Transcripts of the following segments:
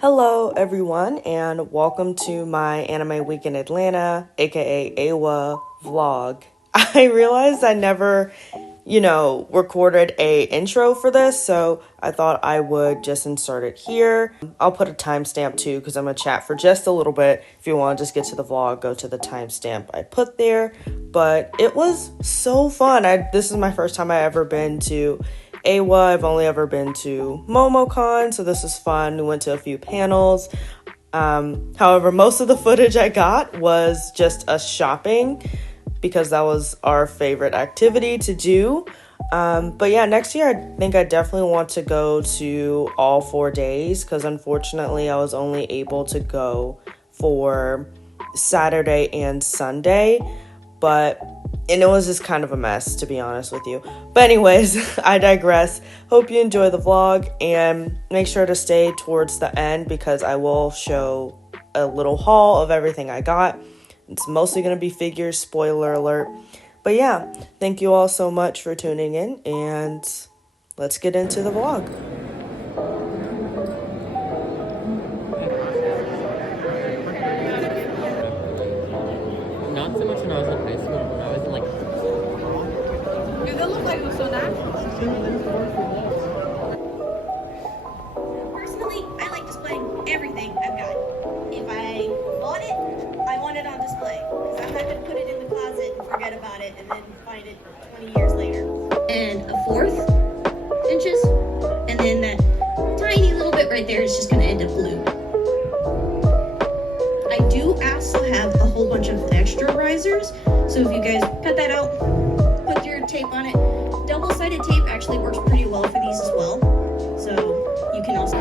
Hello everyone and welcome to my Anime Week in Atlanta, aka AWA vlog. I realized I never, recorded a intro for this, so I thought I would just insert it here. I'll put a timestamp too because I'm gonna chat for just a little bit. If you want to just get to the vlog, go to the timestamp I put there. But it was so fun. This is my first time I ever been to AWA. I've only ever been to MomoCon, so this is fun. We went to a few panels. However, most of the footage I got was just us shopping because that was our favorite activity to do. But yeah, next year I think I definitely want to go to all 4 days because unfortunately I was only able to go for Saturday and Sunday. And it was just kind of a mess, to be honest with you. But anyways, I digress. Hope you enjoy the vlog and make sure to stay towards the end because I will show a little haul of everything I got. It's mostly going to be figures, spoiler alert. But yeah, thank you all so much for tuning in and let's get into the vlog. Not so much when I was in high school, when I was in like... Dude, that look like it was so natural. Personally, I like displaying everything I've got. If I bought it, I want it on display. Because I'm not going to put it in the closet and forget about it and then find it 20 years later. And a fourth inches, and then that tiny little bit right there is just going to end up blue. I do also have a whole bunch of extra risers, so if you guys cut that out, put your tape on it. Double-sided tape actually works pretty well for these as well, so you can also...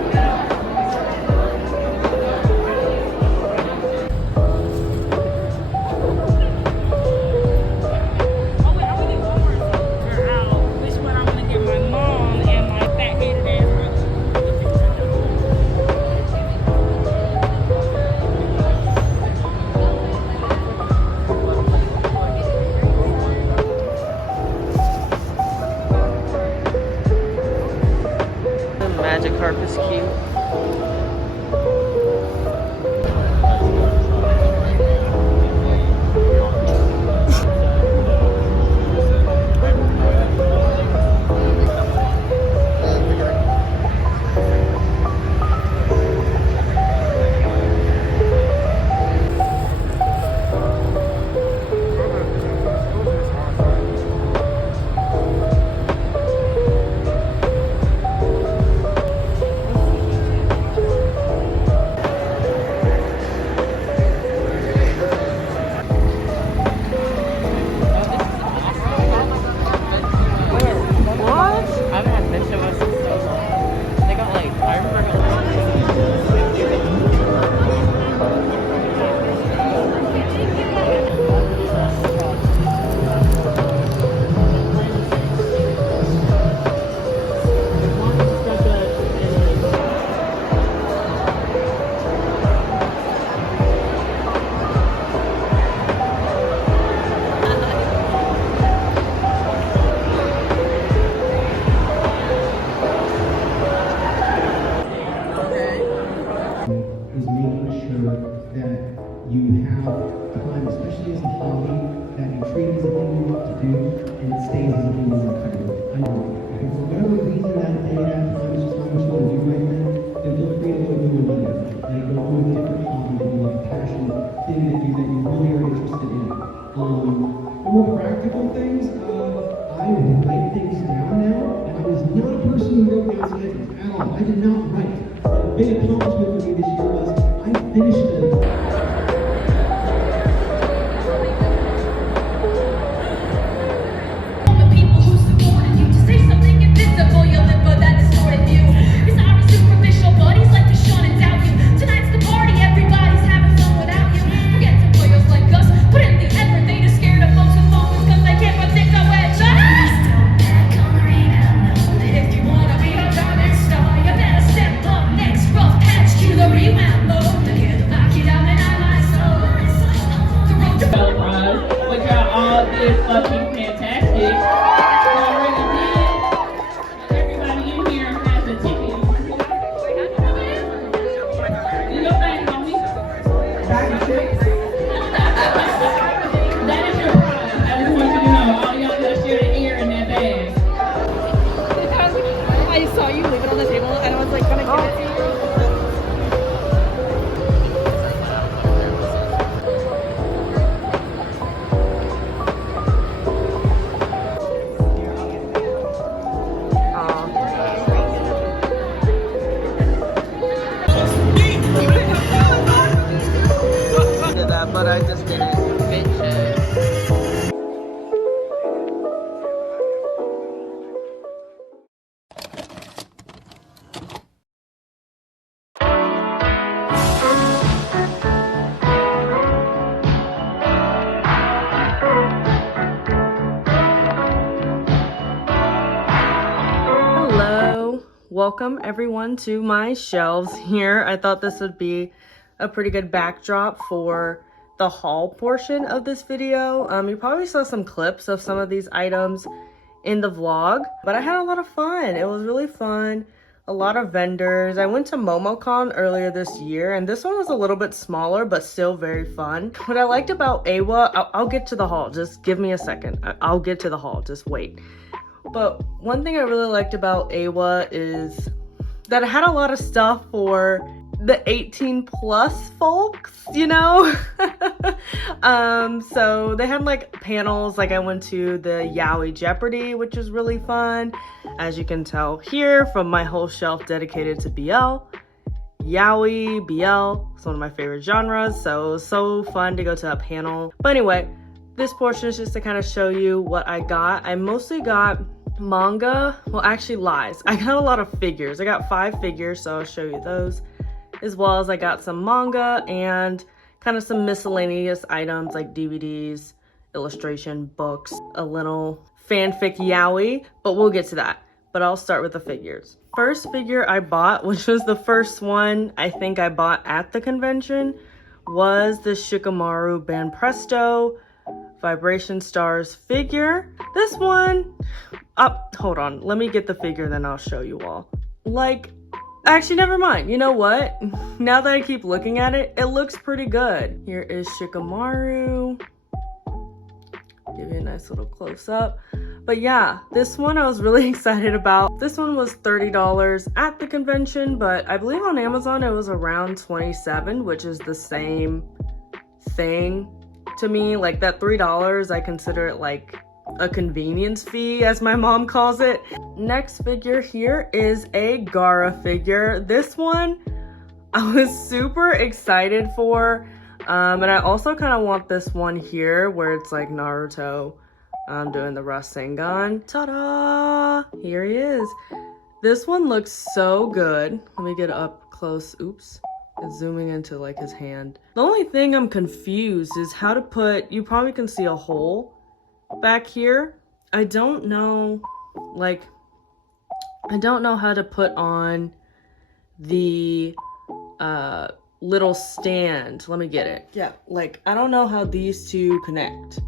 Magikarp is cute. Is making sure that you have time, especially as a hobby, that intrigues the thing you want to do, and it stays as a thing you want to do. I know, if for whatever reason that day, that time is just not what you want to do right then feel free to go do another thing. Like go do a different hobby that you like, passion, thing that you really are interested in. More practical things, I write things down now, and I was not a person who wrote down schedules at all. I did not write. A big accomplishment for me this year was I finished The people who supported you to say something invisible, you live for that distorted view. Cause our superficial buddies like to shun and doubt you. Tonight's the party, everybody's having fun without you. Forget some players like us, put in the effort. They just scared of folks with focus cause they can't predict our wedge. If you wanna be a diamond star, you better step up next, rough catch. I just did it. Bitches. Hello, welcome everyone to my shelves here. I thought this would be a pretty good backdrop for the haul portion of this video. You probably saw some clips of some of these items in the vlog, but I had a lot of fun. It was really fun. A lot of vendors. I went to MomoCon earlier this year, and this one was a little bit smaller, but still very fun. What I liked about AWA, I'll get to the haul. Just give me a second. I'll get to the haul. Just wait. But one thing I really liked about AWA is that it had a lot of stuff for the 18 plus folks, you know? So they had like panels, like I went to the Yaoi Jeopardy, which was really fun. As you can tell here from my whole shelf dedicated to BL. Yaoi, BL, it's one of my favorite genres, so it was so fun to go to a panel. But anyway, this portion is just to kind of show you what I got. I mostly got manga, well actually lies. I got a lot of figures. I got 5 figures, so I'll show you those. As well as I got some manga and kind of some miscellaneous items like DVDs, illustration, books, a little fanfic yaoi, but we'll get to that. But I'll start with the figures. First figure I bought, which was the first one I think I bought at the convention, was the Shikamaru Banpresto Vibration Stars figure. This one, hold on, let me get the figure, then I'll show you all. Like, actually, never mind. You know what? Now that I keep looking at it, it looks pretty good. Here is Shikamaru. Give you a nice little close up. But yeah, this one I was really excited about. This one was $30 at the convention, but I believe on Amazon it was around $27, which is the same thing to me. Like that $3, I consider it like a convenience fee, as my mom calls it. Next figure here is a Gaara figure. This one I was super excited for, and I also kind of want this one here where it's like Naruto doing the Rasengan. Ta-da! Here he is. This one looks so good. Let me get up close. Oops. It's zooming into like his hand. The only thing I'm confused is how to put, you probably can see a hole back here. I don't know, like, I don't know how to put on the little stand. Let me get it. Yeah, like, I don't know how these two connect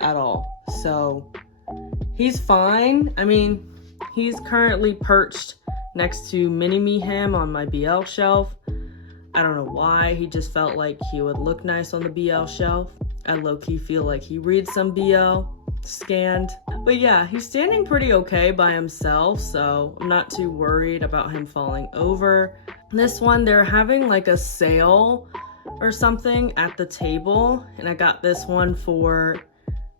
at all. So he's fine. I mean, he's currently perched next to Mini Me Him on my BL shelf. I don't know why. He just felt like he would look nice on the BL shelf. I low-key feel like he reads some BL scanned. But yeah, he's standing pretty okay by himself, so I'm not too worried about him falling over. This one, they're having like a sale or something at the table, and I got this one for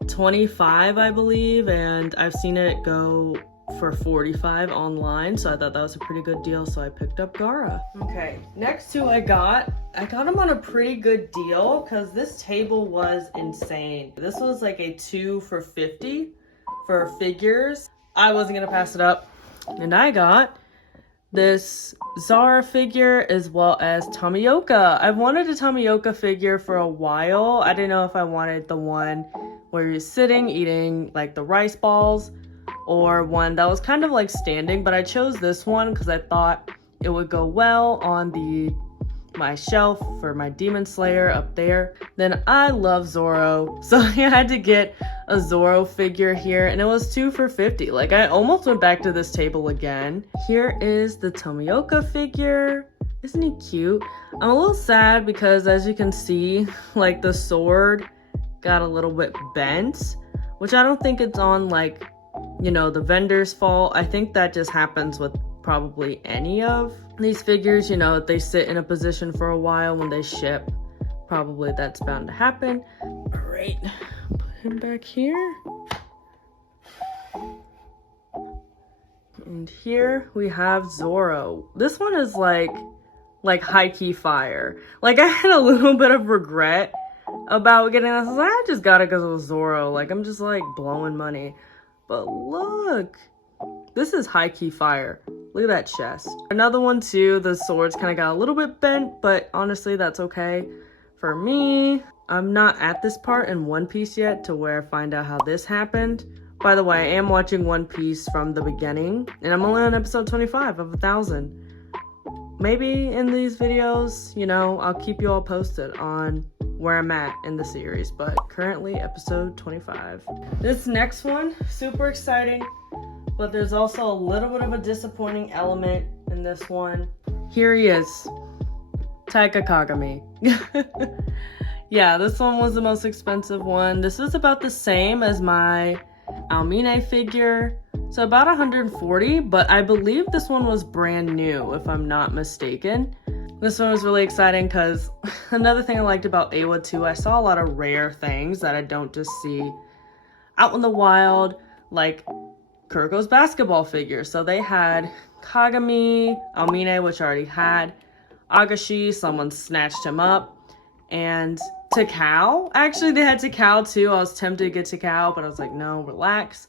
$25, I believe, and I've seen it go for $45 online, so I thought that was a pretty good deal, so I picked up Gaara. Okay, next two I got him on a pretty good deal because this table was insane. This was like a 2 for $50 for figures. I wasn't gonna pass it up, and I got this Zara figure as well as Tomioka. I've wanted a Tomioka figure for a while. I didn't know if I wanted the one where he's sitting eating like the rice balls, or one that was kind of like standing, but I chose this one because I thought it would go well on my shelf for my Demon Slayer up there. Then I love Zoro, so I had to get a Zoro figure here, and it was 2 for $50. Like, I almost went back to this table again. Here is the Tomioka figure. Isn't he cute? I'm a little sad because, as you can see, like the sword got a little bit bent, which I don't think it's on like, you know, the vendor's fault. I think that just happens with probably any of these figures. You know, they sit in a position for a while when they ship. Probably that's bound to happen. All right, put him back here. And here we have Zoro. This one is like high-key fire. Like, I had a little bit of regret about getting this. I just got it because it was Zoro. Like, I'm just like blowing money. But look, this is high-key fire. Look at that chest. Another one too, the swords kind of got a little bit bent, but honestly, that's okay. For me, I'm not at this part in One Piece yet to where I find out how this happened. By the way, I am watching One Piece from the beginning, and I'm only on episode 25 of 1,000. Maybe in these videos, you know, I'll keep you all posted on where I'm at in the series, but currently episode 25. This next one, super exciting, but there's also a little bit of a disappointing element in this one. Here he is, Taika Kagami. Yeah, this one was the most expensive one. This was about the same as my Almine figure, so about 140, but I believe this one was brand new, if I'm not mistaken. This one was really exciting because another thing I liked about Awa too, I saw a lot of rare things that I don't just see out in the wild, like Kuroko's basketball figure. So they had Kagami, Almine, which I already had, Agashi, someone snatched him up, and Takao. Actually, they had Takao too. I was tempted to get Takao, but I was like, no, relax.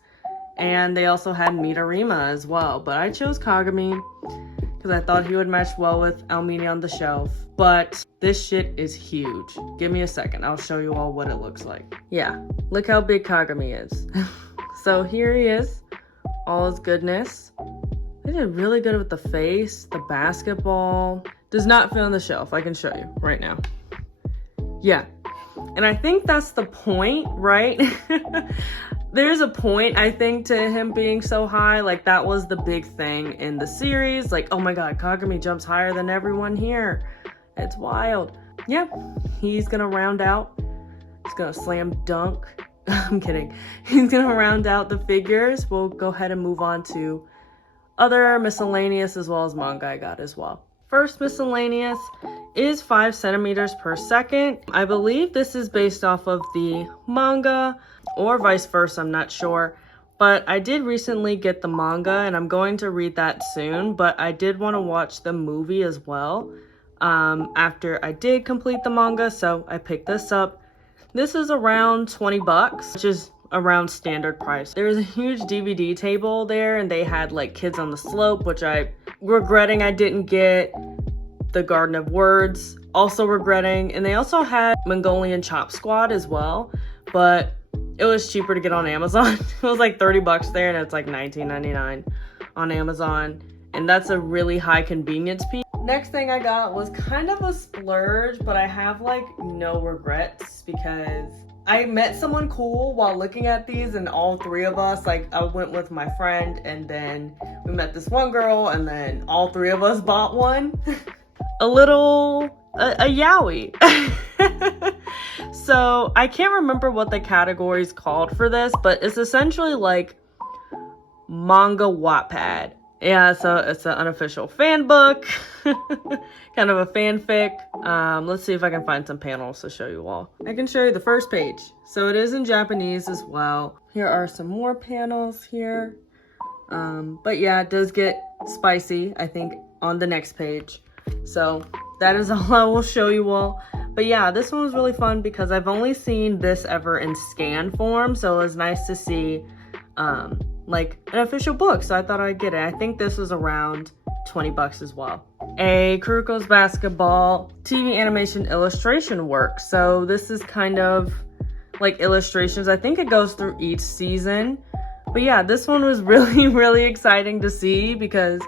And they also had Midorima as well, but I chose Kagami because I thought he would match well with Almini on the shelf. But this shit is huge. Give me a second, I'll show you all what it looks like. Yeah, look how big Kagami is. So here he is, all his goodness. They did really good with the face, the basketball. Does not fit on the shelf, I can show you right now. Yeah, and I think that's the point, right? There's a point, I think, to him being so high. Like, that was the big thing in the series. Like, oh my god, Kagami jumps higher than everyone here. It's wild. Yep, he's gonna round out. He's gonna slam dunk. I'm kidding. He's gonna round out the figures. We'll go ahead and move on to other miscellaneous as well as manga I got as well. First miscellaneous is 5 centimeters per second. I believe this is based off of the manga or vice versa, I'm not sure. But I did recently get the manga and I'm going to read that soon, but I did want to watch the movie as well after I did complete the manga, so I picked this up. This is around 20 bucks, which is around standard price. There was a huge DVD table there and they had like Kids on the Slope, which I regretting I didn't get. The Garden of Words, also regretting. And they also had Mongolian Chop Squad as well, but it was cheaper to get on Amazon. It was like 30 bucks there and it's like $19.99 on Amazon. And that's a really high convenience piece. Next thing I got was kind of a splurge, but I have like no regrets because I met someone cool while looking at these, and all three of us, like I went with my friend and then we met this one girl and then all three of us bought one. A yaoi. So I can't remember what the category is called for this, but it's essentially like manga Wattpad. Yeah, so it's an unofficial fan book, kind of a fanfic. Let's see if I can find some panels to show you all. I can show you the first page. So it is in Japanese as well. Here are some more panels here. But yeah, it does get spicy, I think, on the next page. So that is all I will show you all. But yeah, this one was really fun because I've only seen this ever in scan form. So it was nice to see like an official book. So I thought I'd get it. I think this was around 20 bucks as well. A Kuroko's Basketball TV animation illustration work. So this is kind of like illustrations. I think it goes through each season. But yeah, this one was really, really exciting to see because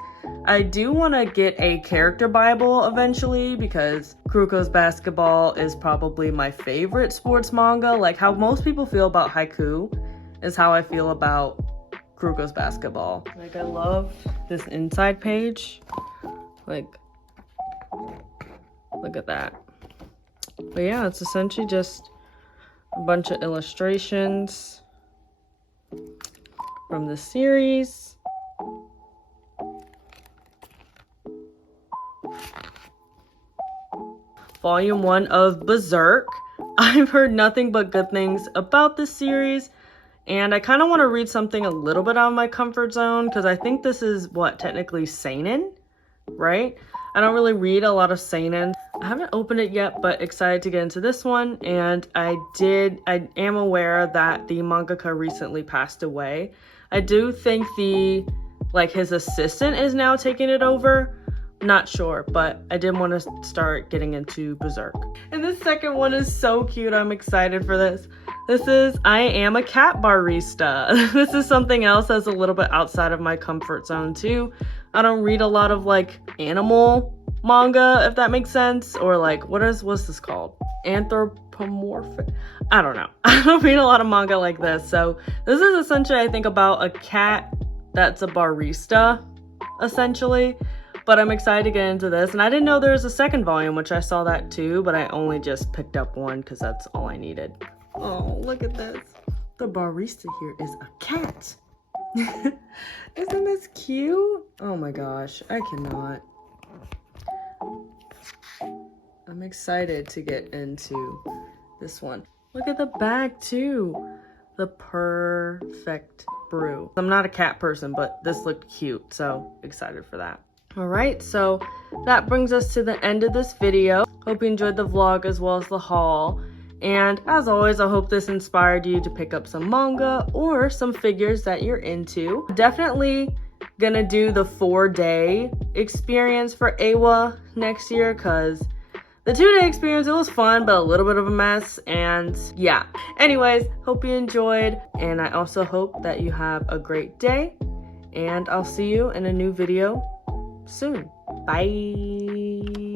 I do want to get a character Bible eventually because Kuroko's Basketball is probably my favorite sports manga. Like how most people feel about Haiku is how I feel about Kuroko's Basketball. Like I love this inside page. Like, look at that. But yeah, it's essentially just a bunch of illustrations from the series. Volume 1 of Berserk. I've heard nothing but good things about this series, and I kind of want to read something a little bit out of my comfort zone because I think this is what technically seinen, right? I don't really read a lot of seinen. I haven't opened it yet, but excited to get into this one. And I am aware that the mangaka recently passed away. I do think his assistant is now taking it over. Not sure, but I did want to start getting into Berserk. And this second one is so cute. I'm excited for this. This is I Am a Cat Barista. This is something else that's a little bit outside of my comfort zone too. I don't read a lot of like animal manga, if that makes sense, or like what's this called? Anthropomorphic? I don't know. I don't read a lot of manga like this. So this is essentially, I think, about a cat that's a barista, essentially. But I'm excited to get into this. And I didn't know there was a second volume, which I saw that too, but I only just picked up one because that's all I needed. Oh, look at this. The barista here is a cat. Isn't this cute? Oh my gosh, I cannot. I'm excited to get into this one. Look at the bag too. The perfect brew. I'm not a cat person, but this looked cute, so excited for that. All right, so that brings us to the end of this video. Hope you enjoyed the vlog as well as the haul. And as always, I hope this inspired you to pick up some manga or some figures that you're into. Definitely gonna do the 4-day experience for AWA next year, because the 2-day experience, it was fun, but a little bit of a mess. And yeah, anyways, hope you enjoyed. And I also hope that you have a great day. And I'll see you in a new video soon. Bye.